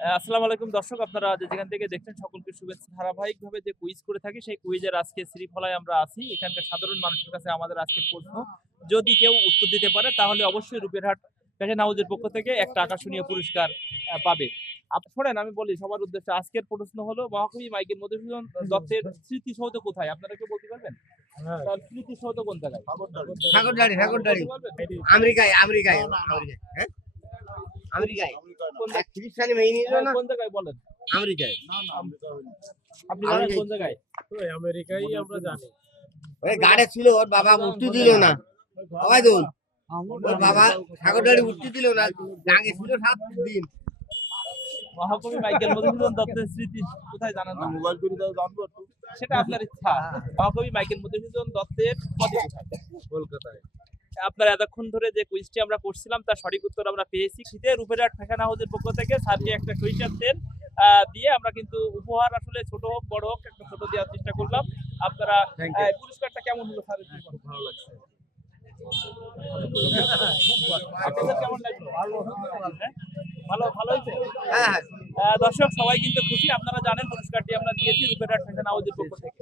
আসসালামু আলাইকুম দর্শক, আপনারা যে যেখান থেকে দেখছেন সকলকে শুভেচ্ছা। ধারাবাহিকভাবে যে কুইজ করে থাকি সেই কুইজের আজকে শৃঙ্খলায় আমরা আছি। এখানকার সাধারণ মানুষের কাছে আমাদের আজকের প্রশ্ন, যদি কেউ উত্তর দিতে পারে তাহলে অবশ্যই রূপেরহাট ফ্যাশন হাউসের পক্ষ থেকে একটা আকর্ষণীয় পুরস্কার পাবে। শোনেন, আমি বলি সবার উদ্দেশ্যে, আজকের প্রশ্ন হলো মহাকবি মাইকেল মধুসূদন দত্তের স্মৃতিসৌধ কোথায়? আপনারা কেউ বলতে পারবেন? তার স্মৃতিসৌধ কোন জায়গায়? ঠাকুরদাড়ি বলতে পারবেন? আমেরিকায় হ্যাঁ আমেরিকায় কোন এক খ্রিস্টানি মেয়ে নিল না কোন জায়গায় বলেন? আমেরিকায় আপনি জানেন কোন জায়গায়? আমেরিকাই আমরা জানি। ওই গাড়ে ছিল ওর বাবা উঠতে দিল না অবাইদুল ওর বাবা ঠাকুরদাড়ি উঠতে দিল না জাগে ছিল 7 দিন মহাকবি মাইকেল মধুসূদন দত্তের স্মৃতি কোথায় জানেন না? মোবাইল করে দাও, জানবো একটু। সেটা আপনার ইচ্ছা। মহাকবি মাইকেল মধুসূদন দত্তের পদে কোথায়? কলকাতায়। আপনারা এতক্ষণ ধরে যে কুইজটি আমরা করছিলাম তার সঠিক উত্তর আমরা পেয়েছি। শীতে রূপেরহাট ফ্যাশন হাউসের পক্ষ থেকে স্যারকে একটা সরিষার তেল দিয়ে আমরা কিন্তু উপহার, আসলে ছোট হোক বড় হোক, একটা ছোট দেওয়ার চেষ্টা করলাম। আপনারা পুরস্কারটা কেমন হলো স্যার? খুব ভালো লাগছে। আপনাদের কেমন লাগলো? হ্যাঁ? ভালো ভালো হয়েছে। হ্যাঁ দর্শক সবাই কিন্তু খুশি। আপনারা জানেন পুরস্কারটি আমরা দিয়েছি রূপেরহাট ফ্যাশন হাউসের পক্ষ থেকে।